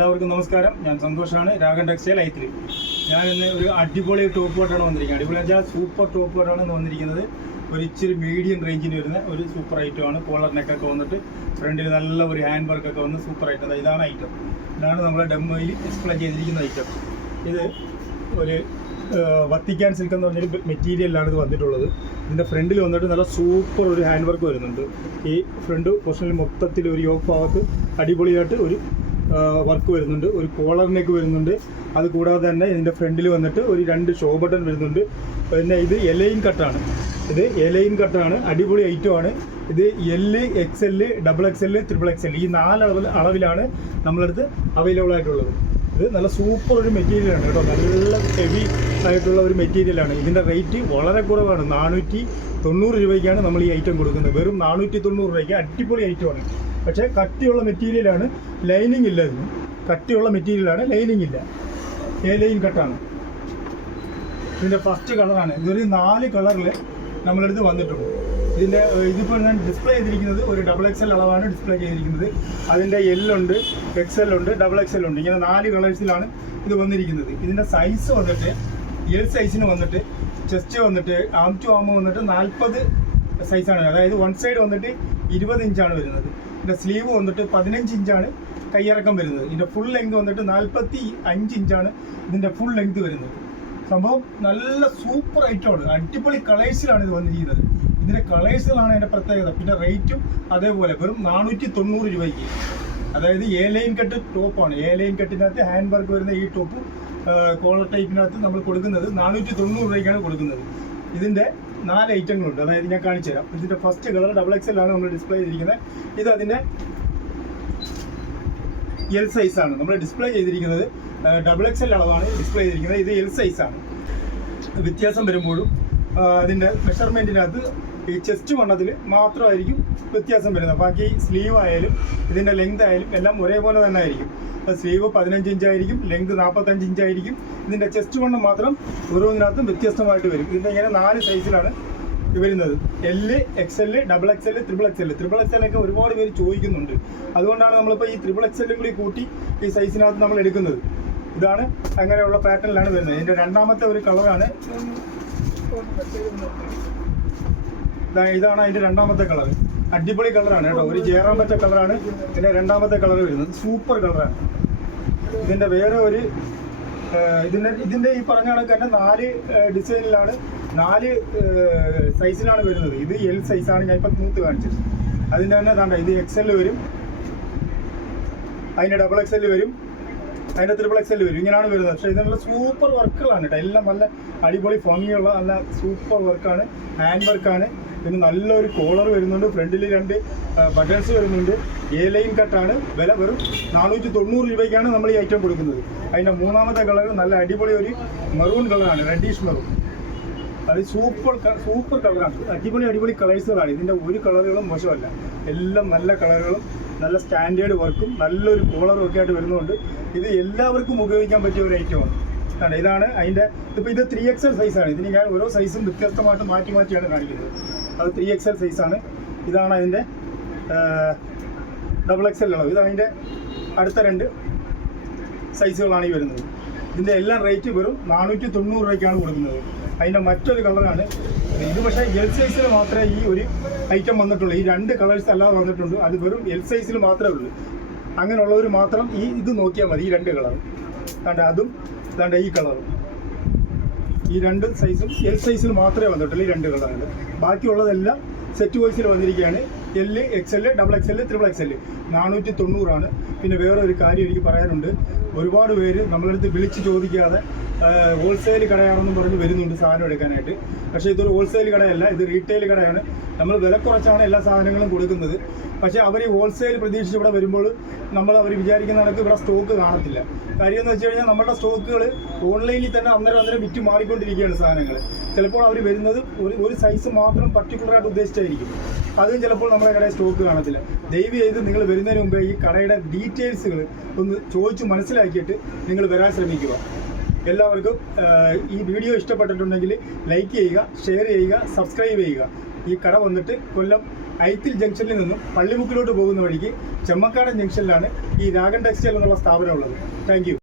എല്ലാവർക്കും നമസ്കാരം. ഞാൻ സന്തോഷാണ്, രാഗൻ ടെക്സ്റ്റൈൽ ഐത്രി. ഞാൻ ഇന്ന് ഒരു അടിപൊളി ടോപ്പ് കോട്ടാണ് വന്നിരിക്കുന്നത്. അടിപൊളി വെച്ചാൽ സൂപ്പർ ടോപ്പ് കോട്ടാണ് ഇന്ന് വന്നിരിക്കുന്നത്. ഒരു ഇച്ചിരി മീഡിയം റേഞ്ചിന് വരുന്ന ഒരു സൂപ്പർ ഐറ്റമാണ്. കോളർ നെക്കൊക്കെ വന്നിട്ട് ഫ്രണ്ടിൽ നല്ല ഒരു ഹാൻഡ് വർക്കൊക്കെ വന്ന് സൂപ്പർ ഐറ്റം. ഇതാണ് ഐറ്റം. ഇതാണ് നമ്മുടെ ഡെമ്മോയിൽ ഡിസ്പ്ലേ ചെയ്തിരിക്കുന്ന ഐറ്റം. ഇത് ഒരു വത്തിക്കാൻ സിൽക്ക് എന്ന് പറഞ്ഞൊരു മെറ്റീരിയലാണ് ഇത് വന്നിട്ടുള്ളത്. ഇതിൻ്റെ ഫ്രണ്ടിൽ വന്നിട്ട് നല്ല സൂപ്പർ ഒരു ഹാൻഡ് വർക്ക് വരുന്നുണ്ട്. ഈ ഫ്രണ്ട് പോർഷനിൽ മൊത്തത്തിൽ ഒരു യോക്ക് ഭാഗത്ത് അടിപൊളിയായിട്ട് ഒരു വർക്ക് വരുന്നുണ്ട്. ഒരു കോളർ നെക്ക് വരുന്നുണ്ട്. അത് കൂടാതെ തന്നെ ഇതിൻ്റെ ഫ്രണ്ടിൽ വന്നിട്ട് ഒരു 2 ഷോ ബട്ടൺ വരുന്നുണ്ട്. പിന്നെ ഇത് എലൈൻ കട്ടാണ്. അടിപൊളി ഐറ്റമാണ്. ഇത് L, XL, XXL, XXL ഈ 4 അളവിലാണ് നമ്മളടുത്ത് അവൈലബിൾ ആയിട്ടുള്ളത്. ഇത് നല്ല സൂപ്പർ ഒരു മെറ്റീരിയലാണ് കേട്ടോ. നല്ല ഹെവി ആയിട്ടുള്ള ഒരു മെറ്റീരിയലാണ്. ഇതിൻ്റെ റേറ്റ് വളരെ കുറവാണ്. 490 രൂപയ്ക്കാണ് നമ്മൾ ഈ ഐറ്റം കൊടുക്കുന്നത്. വെറും 490 രൂപയ്ക്ക് അടിപൊളി ഐറ്റമാണ്. പക്ഷേ കട്ടിയുള്ള മെറ്റീരിയലാണ്, ലൈനിങ് ഇല്ല. ഇതിന് കട്ടിയുള്ള മെറ്റീരിയലാണ്, ലൈനിങ് ഇല്ല. ലൈൻ കട്ടാണ്. ഇതിൻ്റെ ഫസ്റ്റ് കളറാണ്. ഇതൊരു 4 കളറിൽ നമ്മളടുത്ത് വന്നിട്ടുണ്ട്. ഇതിപ്പോൾ ഞാൻ ഡിസ്പ്ലേ ചെയ്തിരിക്കുന്നത് ഒരു XXL അളവാണ് ഡിസ്പ്ലേ ചെയ്തിരിക്കുന്നത്. അതിൻ്റെ L ഉണ്ട്, XL ഉണ്ട്, XXL ഉണ്ട്. ഇങ്ങനെ 4 കളേഴ്സിലാണ് ഇത് വന്നിരിക്കുന്നത്. ഇതിൻ്റെ സൈസ് വന്നിട്ട് L സൈസിന് വന്നിട്ട് ചെസ്റ്റ് വന്നിട്ട് ആം ടു ആം വന്നിട്ട് 40 സൈസാണ്. അതായത് വൺ സൈഡ് വന്നിട്ട് 20 ഇഞ്ചാണ് വരുന്നത്. ഇതിൻ്റെ സ്ലീവ് വന്നിട്ട് 15 ഇഞ്ചാണ് കയ്യിറക്കം വരുന്നത്. ഇതിൻ്റെ ഫുൾ ലെങ്ത് വന്നിട്ട് 45 ഇഞ്ചാണ് ഇതിൻ്റെ ഫുൾ ലെങ്ത് വരുന്നത്. സംഭവം നല്ല സൂപ്പർ ഐറ്റമാണ്. അടിപൊളി കളേഴ്സിലാണ് ഇത് വന്നിരിക്കുന്നത്. ഇതിൻ്റെ കളേഴ്സുകളാണ് അതിൻ്റെ പ്രത്യേകത. പിന്നെ റേറ്റും അതേപോലെ വെറും 490 രൂപയ്ക്ക്. അതായത് ലൈൻ കട്ട് ടോപ്പാണ്. ലൈൻ കട്ടിനകത്ത് ഹാൻഡ് വർക്ക് വരുന്ന ഈ ടോപ്പ് കോളർ ടൈപ്പിനകത്ത് നമ്മൾ കൊടുക്കുന്നത് 490 രൂപയ്ക്കാണ് കൊടുക്കുന്നത്. ഇതിൻ്റെ 4 ഐറ്റങ്ങളുണ്ട്. അതായത് ഞാൻ കാണിച്ചു തരാം. ഇതിൻ്റെ ഫസ്റ്റ് കളർ XXL ആണ് നമ്മൾ ഡിസ്പ്ലേ ചെയ്തിരിക്കുന്നത്. ഇത് അതിൻ്റെ L സൈസാണ് നമ്മൾ ഡിസ്പ്ലേ ചെയ്തിരിക്കുന്നത്. XXL അളവാണ് ഡിസ്പ്ലേ ചെയ്തിരിക്കുന്നത്. ഇത് L സൈസാണ്. വ്യത്യാസം വരുമ്പോഴും അതിൻ്റെ മെഷർമെൻറ്റിനകത്ത് ഈ ചെസ്റ്റ് വണ്ണത്തിൽ മാത്രമായിരിക്കും വ്യത്യാസം വരുന്നത്. ബാക്കി സ്ലീവ് ആയാലും ഇതിൻ്റെ ലെങ്ത് ആയാലും എല്ലാം ഒരേപോലെ തന്നെ ആയിരിക്കും. സ്ലീവ് 15 ഇഞ്ചായിരിക്കും, ലെങ്ത് 45 ഇഞ്ചായിരിക്കും. ഇതിൻ്റെ ചെസ്റ്റ് വണ്ണം മാത്രം ഓരോന്നിനകത്തും വ്യത്യസ്തമായിട്ട് വരും. ഇതിൻ്റെ ഇങ്ങനെ 4 സൈസിലാണ് വരുന്നത്. L, XL, XXL, XXL ഒക്കെ ഒരുപാട് പേര് ചോദിക്കുന്നുണ്ട്. അതുകൊണ്ടാണ് നമ്മളിപ്പോൾ ഈ XXL കൂടി കൂട്ടി ഈ സൈസിനകത്ത് നമ്മൾ എടുക്കുന്നത്. ഇതാണ് അങ്ങനെയുള്ള പാറ്റേണിലാണ് വരുന്നത്. ഇതിൻ്റെ രണ്ടാമത്തെ ഒരു കളറാണ്. ഇതാണ് അതിൻ്റെ രണ്ടാമത്തെ കളർ. അടിപൊളി കളറാണ് കേട്ടോ. ഒരു ജയറാൻ പറ്റ കളറാണ് ഇതിൻ്റെ രണ്ടാമത്തെ കളർ വരുന്നത്. സൂപ്പർ കളറാണ്. ഇതിൻ്റെ വേറെ ഒരു ഇതിൻ്റെ ഈ പറഞ്ഞ കണക്ക് തന്നെ 4 ഡിസൈനിലാണ് 4 സൈസിലാണ് വരുന്നത്. ഇത് L സൈസാണ് ഞാൻ ഇപ്പം മൂത്ത് കാണിച്ചത്. അതിൻ്റെ തന്നെ താണ്ട ഇത് XL വരും, അതിൻ്റെ XXL വരും, അതിൻ്റെ XXL വരും. ഇങ്ങനെയാണ് വരുന്നത്. പക്ഷേ ഇതിനുള്ള സൂപ്പർ വർക്കുകളാണ് കേട്ടോ. എല്ലാം നല്ല അടിപൊളി ഭംഗിയുള്ള നല്ല സൂപ്പർ വർക്കാണ്. ഹാൻഡ് വർക്കാണ്. പിന്നെ നല്ലൊരു കോളർ വരുന്നുണ്ട്. ഫ്രണ്ടിൽ 2 ബട്ടൺസ് വരുന്നുണ്ട്. ലൈൻ കട്ടാണ്. വില വെറും 490 രൂപയ്ക്കാണ് നമ്മൾ ഈ ഐറ്റം കൊടുക്കുന്നത്. അതിൻ്റെ മൂന്നാമത്തെ കളർ നല്ല അടിപൊളി ഒരു മെറൂൺ കളറാണ്, റെഡിഷ് മെറൂൺ. അത് സൂപ്പർ കളറാണ്. അടിപൊളി കളേഴ്സുകളാണ്. ഇതിൻ്റെ ഒരു കളറുകളും മോശമല്ല. എല്ലാം നല്ല കളറുകളും നല്ല സ്റ്റാൻഡേർഡ് വർക്കും നല്ലൊരു കോളറും ഒക്കെ ആയിട്ട് വരുന്നതുകൊണ്ട് ഇത് എല്ലാവർക്കും ഉപയോഗിക്കാൻ പറ്റിയ ഒരു ഐറ്റമാണ്. ഇതാണ് അതിൻ്റെ ഇപ്പോൾ ഇത് 3XL സൈസാണ്. ഇതിന് ഞാൻ ഓരോ സൈസും വ്യത്യസ്തമായിട്ട് മാറ്റിയാണ് കാണിക്കുന്നത്. അത് 3XL സൈസാണ്. ഇതാണ് അതിൻ്റെ XXL അളവ്. ഇത് അതിൻ്റെ അടുത്ത 2 സൈസുകളാണ് ഈ വരുന്നത്. ഇതിൻ്റെ എല്ലാം റേറ്റ് വെറും 490 രൂപയ്ക്കാണ് കൊടുക്കുന്നത്. അതിൻ്റെ മറ്റൊരു കളറാണ് ഇത്. പക്ഷേ L സൈസിൽ മാത്രമേ ഈ ഒരു ഐറ്റം വന്നിട്ടുള്ളൂ. ഈ 2 കളേഴ്സ് അല്ലാതെ വന്നിട്ടുണ്ട്. അത് വെറും L സൈസിൽ മാത്രമേ ഉള്ളൂ. അങ്ങനെയുള്ളവർ മാത്രം ഇത് നോക്കിയാൽ മതി. ഈ 2 കളർ കണ്ട, അതും കണ്ട ഈ കളറും. ഈ 2 സൈസും L സൈസിൽ മാത്രമേ വന്നിട്ടുള്ളൂ. ഈ 2 കളറുകൾ. ബാക്കിയുള്ളതെല്ലാം സെറ്റ് വൈസിൽ വന്നിരിക്കുകയാണ്. L, XL, XXL, XXL 490 പിന്നെ വേറെ ഒരു കാര്യം എനിക്ക് പറയാനുണ്ട്. ഒരുപാട് പേര് നമ്മളടുത്ത് വിളിച്ച് ചോദിക്കാതെ ഹോൾസെയിൽ കടയാണെന്നും പറഞ്ഞ് വരുന്നുണ്ട് സാധനം എടുക്കാനായിട്ട്. പക്ഷേ ഇതൊരു ഹോൾസെയിൽ കടയല്ല, ഇത് റീറ്റെയിൽ കടയാണ്. നമ്മൾ വില കുറച്ചാണ് എല്ലാ സാധനങ്ങളും കൊടുക്കുന്നത്. പക്ഷേ അവർ ഹോൾസെയിൽ പ്രതീക്ഷിച്ച് ഇവിടെ വരുമ്പോൾ അവർ വിചാരിക്കുന്ന കണക്ക് ഇവിടെ സ്റ്റോക്ക് കാണത്തില്ല. കാര്യം എന്ന് വെച്ച് കഴിഞ്ഞാൽ നമ്മുടെ സ്റ്റോക്കുകൾ ഓൺലൈനിൽ തന്നെ അന്നേരം വിറ്റ് മാറിക്കൊണ്ടിരിക്കുകയാണ് സാധനങ്ങൾ. ചിലപ്പോൾ അവർ വരുന്നത് ഒരു സൈസ് മാത്രം പർട്ടിക്കുലറായിട്ട് ഉദ്ദേശിച്ചായിരിക്കും. അതും ചിലപ്പോൾ നമ്മുടെ കടയിൽ സ്റ്റോക്ക് കാണത്തില്ല. ദയവ് ചെയ്ത് നിങ്ങൾ വരുന്നതിന് മുമ്പേ ഈ കടയുടെ ഡീറ്റെയിൽസുകൾ ഒന്ന് ചോദിച്ച് മനസ്സിലാക്കിയിട്ട് നിങ്ങൾ വരാൻ ശ്രമിക്കുക. എല്ലാവർക്കും ഈ വീഡിയോ ഇഷ്ടപ്പെട്ടിട്ടുണ്ടെങ്കിൽ ലൈക്ക് ചെയ്യുക, ഷെയർ ചെയ്യുക, സബ്സ്ക്രൈബ് ചെയ്യുക. ഈ കട വന്നിട്ട് കൊല്ലം ഐത്തിൽ ജംഗ്ഷനിൽ നിന്നും പള്ളിമുക്കിലോട്ട് പോകുന്ന വഴിക്ക് ചെമ്മക്കാടൻ ജംഗ്ഷനിലാണ് ഈ രാഗൻ ടെക്സ്റ്റൈൽ എന്നുള്ള സ്ഥാപനം ഉള്ളത്. Thank you.